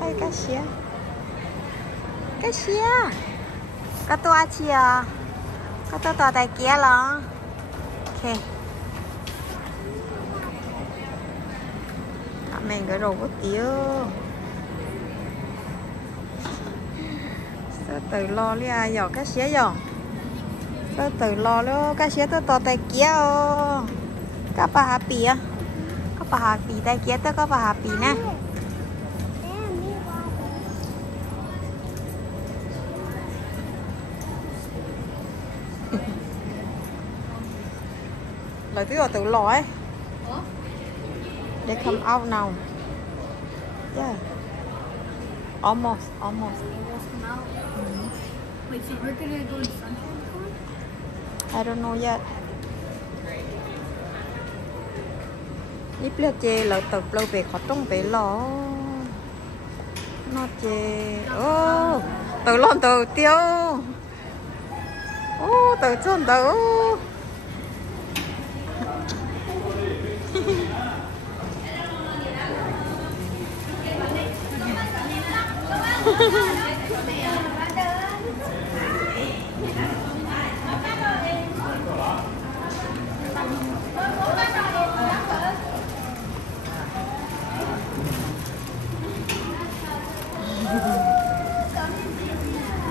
Hay cá xía. Cá xía. Cá to chia. Cá to tại kia lo. Ok. Mình cái đồ có tiêu. Sao từ lo lia giò cá xía giò. Sao từ lo lo cá xía to tại kia. Cá bà hà bì á. Cá bà hà bì tại kia tới cá bà hà bì nè. Lời tiếng từ lo ấy. They come out now. Yeah. Almost. Almost come out. Wait, so we're gonna go to Sunshine Con? I don't know yet. Nếp leo chê lỡ tập lâu về khó trông về lọ. Nó chê. Ô, từ lon từ tiêu. Ô, từ chôn từ.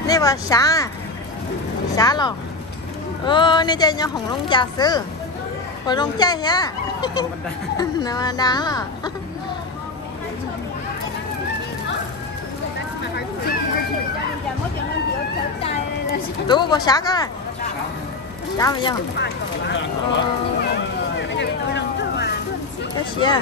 Nè bà xá rồi. Nè chơi nhau hồng lông trà sư. Hồi lông chơi nhá. Nè mà đáng rồi. Tú bà xá coi. Xá mà vô. Cái xía.